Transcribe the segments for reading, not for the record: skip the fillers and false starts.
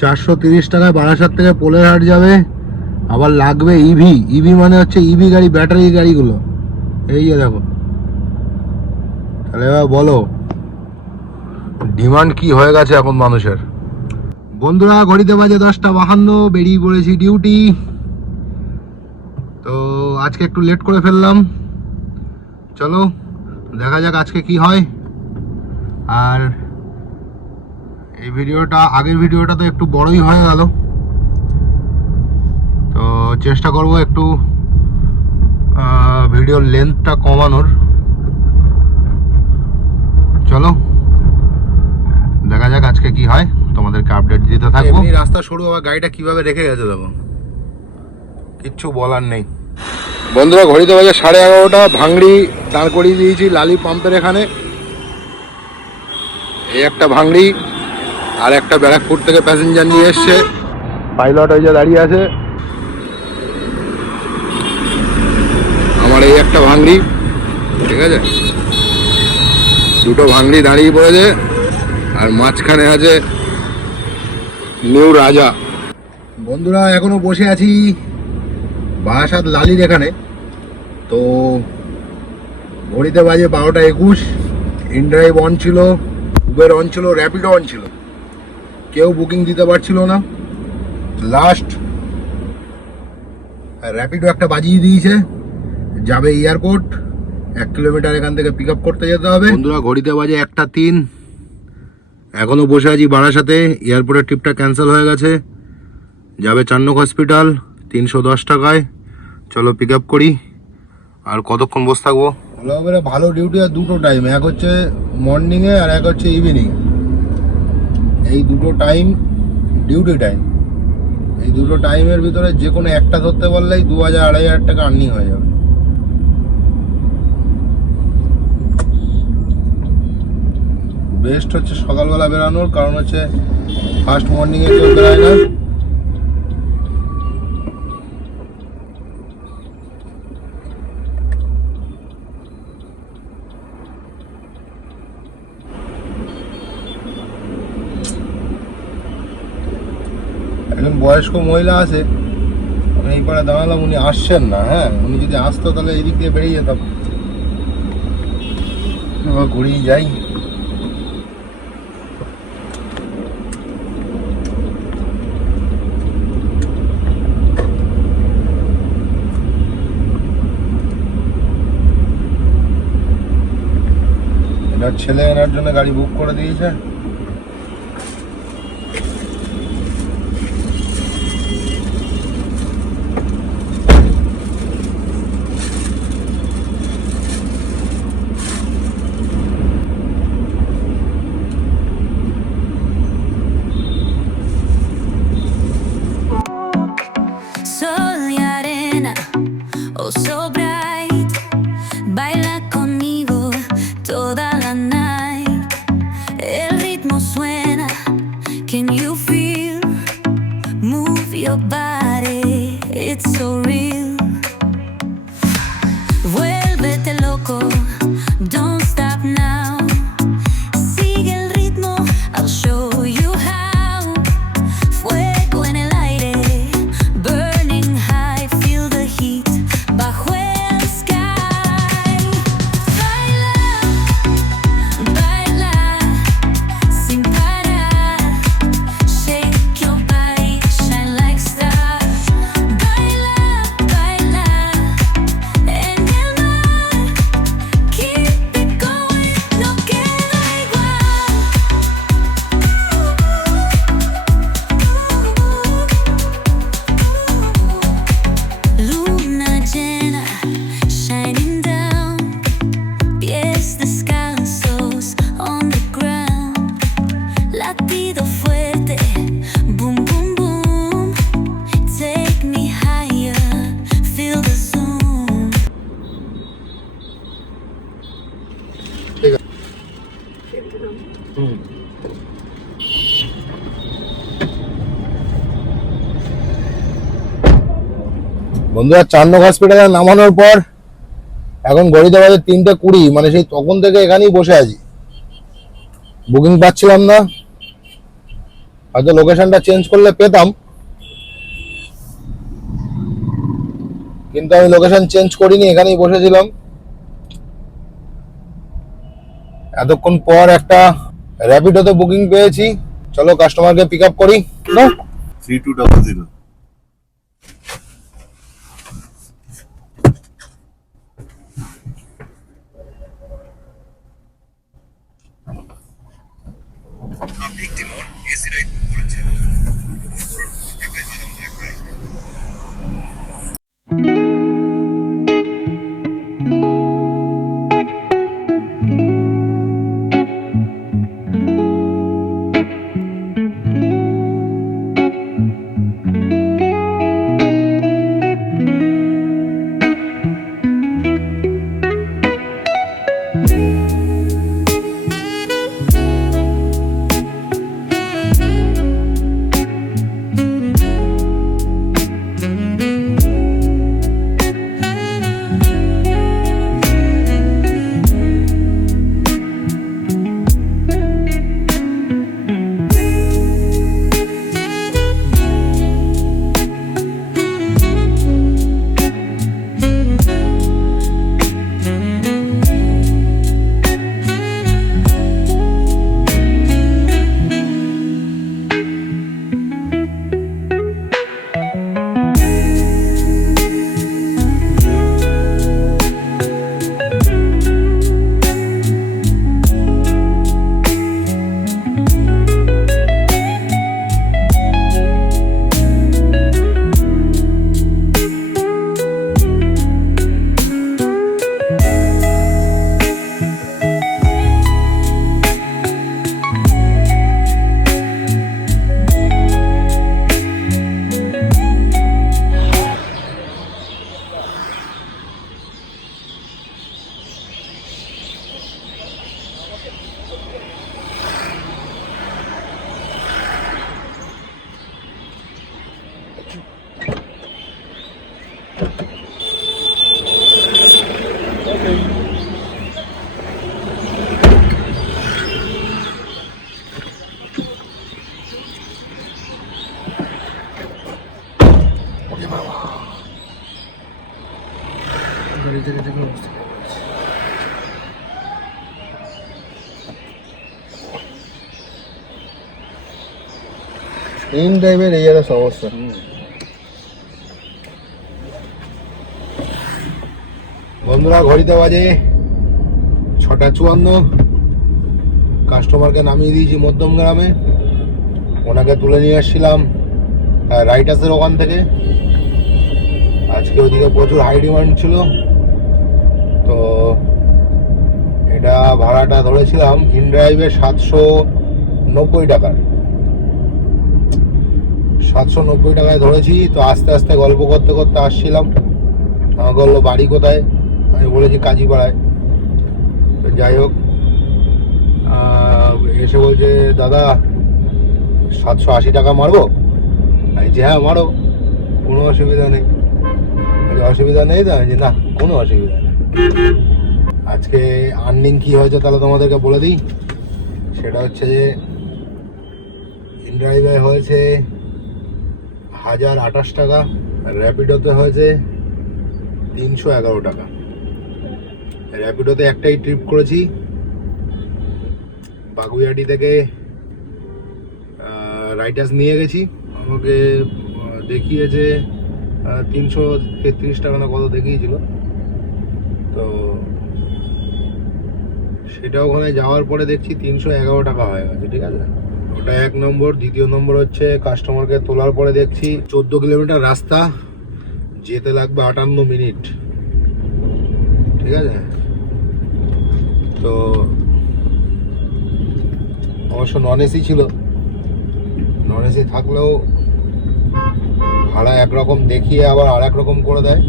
430 টাকায় বারাসাত থেকে পোলেরহাট যাবে। আবার লাগবে ইভি। ইভি মানে হচ্ছে ইভি গাড়ি, ব্যাটারি গাড়িগুলো। এই যে দেখো, তাহলে এবার বলো ডিমান্ড কি হয়ে গেছে এখন মানুষের। বন্ধুরা, ঘড়িতে বাজে 10:52, বেরিয়ে পড়েছি ডিউটি। তো আজকে একটু লেট করে ফেললাম, চলো দেখা যাক আজকে কি হয়। আর এই ভিডিওটা, আগের ভিডিওটা তো একটু বড়ই হয়ে গেল, তো চেষ্টা করব একটু ভিডিওর লেন্থটা কমানোর। চলো দেখা যাক আজকে কি হয়, তোমাদেরকে আপডেট দিতে থাকবো। এমনি রাস্তা শুরু, আবার গাড়িটা কিভাবে রেখে গেছে দেখো, কিচ্ছু বলার নেই। বন্ধুরা, ঘড়িতে বাজে 11:30, ভাঙড়ি দাঁড় করিয়ে দিয়েছি লালি পাম্পের এখানে। এই একটা ভাঙড়ি, আর একটা ব্যারাকপুর থেকে প্যাসেঞ্জার নিয়ে এসছে। পাইলট ওই যে দাঁড়িয়ে আছে। আমার এই একটা ভাঙড়ি, ঠিক আছে, দুটো ভাঙড়ি দাঁড়িয়ে পড়েছে, আর মাঝখানে আছে নিউ রাজা। বন্ধুরা, এখনো বসে আছি বারাসাত লালির এখানে। তো ঘড়িতে বাজে 12:21। ইনড্রাইভ অন ছিল, উবের অন ছিল, র্যাপিডো অন ছিল, কেউ বুকিং দিতে পারছিল না। লাস্ট র্যাপিডো একটা বাজিয়ে দিয়েছে, যাবে এয়ারপোর্ট। 1 কিলোমিটার এখান থেকে পিক আপ করতে যেতে হবে। বন্ধুরা, ঘড়িতে বাজে 1:03, এখনও বসে আছি বারাসাতে। এয়ারপোর্টের ট্রিপটা ক্যান্সেল হয়ে গেছে, যাবে চান্নক হসপিটাল 310 টাকায়। চলো পিক আপ করি। আর কতক্ষণ বসে থাকবো? ভালো ডিউটি আর দুটো টাইম, এক হচ্ছে মর্নিংয়ে আর এক হচ্ছে ইভিনিং। এই দুটো টাইম ডিউটি টাইম। এই দুটো টাইমের ভিতরে যে কোনো একটা ধরতে পারলেই 2000-2500 টাকা আর্নিং হয়ে যাবে। বেস্ট হচ্ছে সকালবেলা বেরানোর, কারণ হচ্ছে ফার্স্ট মর্নিংয়ে কেউ বেরায় না। একজন বয়স্ক মহিলা আছে, আমি এই পাড়ে দাঁড়ালাম, উনি আসছেন না। হ্যাঁ, উনি যদি আসতো তাহলে এদিক দিয়ে বেরিয়ে যেতাম। ঘুরিয়ে যাই। এনার ছেলে এনার জন্য গাড়ি বুক করে দিয়েছে। বন্ধুরা, চান্নক হসপিটালে নামানোর পর এখন ঘড়িতে বাজে 3:20, মানে সেই তখন থেকে এখানেই বসে আছি, বুকিং পাচ্ছিলাম না। হয়তো লোকেশনটা চেঞ্জ করলে পেতাম, কিন্তু আমি লোকেশন চেঞ্জ করিনি, এখানেই বসেছিলাম। এতক্ষণ পর একটা র্যাপিডোতে বুকিং পেয়েছি। চলো কাস্টমারকে পিক আপ করি। 3200। ইন ড্রাইভের এই একটা সমস্যা। বন্ধুরা ঘড়িতে বাজে 6:54। কাস্টমারকে নামিয়ে দিয়েছি মধ্যম গ্রামে, ওনাকে তুলে নিয়ে এসেছিলাম রাইটাসের ওখান থেকে। আজকে ওদিকে প্রচুর হাই ডিমান্ড ছিল, তো এটা ভাড়াটা ধরেছিলাম ইন ড্রাইভে 790 টাকা। 790 টাকায় ধরেছি। তো আস্তে আস্তে গল্প করতে করতে আসছিলাম। আমাকে বললো বাড়ি কোথায়, আমি বলেছি কাজীপাড়ায়। তো যাই হোক, এসে বলছে দাদা 780 টাকা মারবো। আমি যে হ্যাঁ মারো, কোনো অসুবিধা নেই। অসুবিধা নেই তো? আমি না, কোনো অসুবিধা নেই। আজকে আর্নিং কি হয়েছে তাহলে তোমাদেরকে বলে দিই। সেটা হচ্ছে যে ইন ড্রাইভে হয়েছে 1028 টাকা, র্যাপিডোতে হয়েছে 311 টাকা। র্যাপিডোতে একটাই ট্রিপ করেছি, বাগুইয়াটি থেকে রাইটাস নিয়ে গেছি। আমাকে দেখিয়েছে 333 টাকা না কত দেখিয়েছিল। তো সেটা ওখানে যাওয়ার পরে দেখছি 311 টাকা হয়ে গেছে। ঠিক আছে, ওটা এক নম্বর। দ্বিতীয় নম্বর হচ্ছে কাস্টমারকে তোলার পরে দেখছি 14 কিলোমিটার রাস্তা, যেতে লাগবে 58 মিনিট। ঠিক আছে, তো অবশ্য নন এসি ছিল। নন এসি থাকলেও ভাড়া একরকম দেখিয়ে আবার আর এক রকম করে দেয়,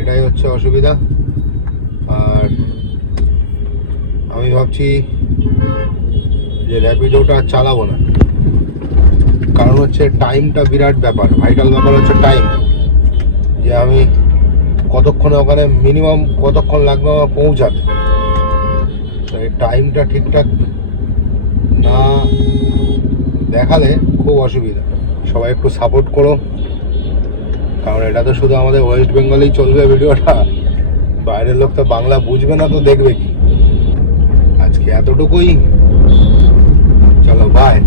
এটাই হচ্ছে অসুবিধা। আর আমি ভাবছি যে র্যাপিডোটা চালাবো না, কারণ হচ্ছে টাইমটা বিরাট ব্যাপার। ভাইটাল ব্যাপার হচ্ছে টাইম, যে আমি কতক্ষণে ওখানে মিনিমাম কতক্ষণ লাগবে আমার পৌঁছাতে। তো এই টাইমটা ঠিকঠাক না দেখালে খুব অসুবিধা। সবাই একটু সাপোর্ট করো, কারণ এটা তো শুধু আমাদের ওয়েস্ট বেঙ্গলেই চলবে ভিডিওটা, বাইরের লোক তো বাংলা বুঝবে না, তো দেখবে কি। আজকে এতটুকুই, চলো বাই।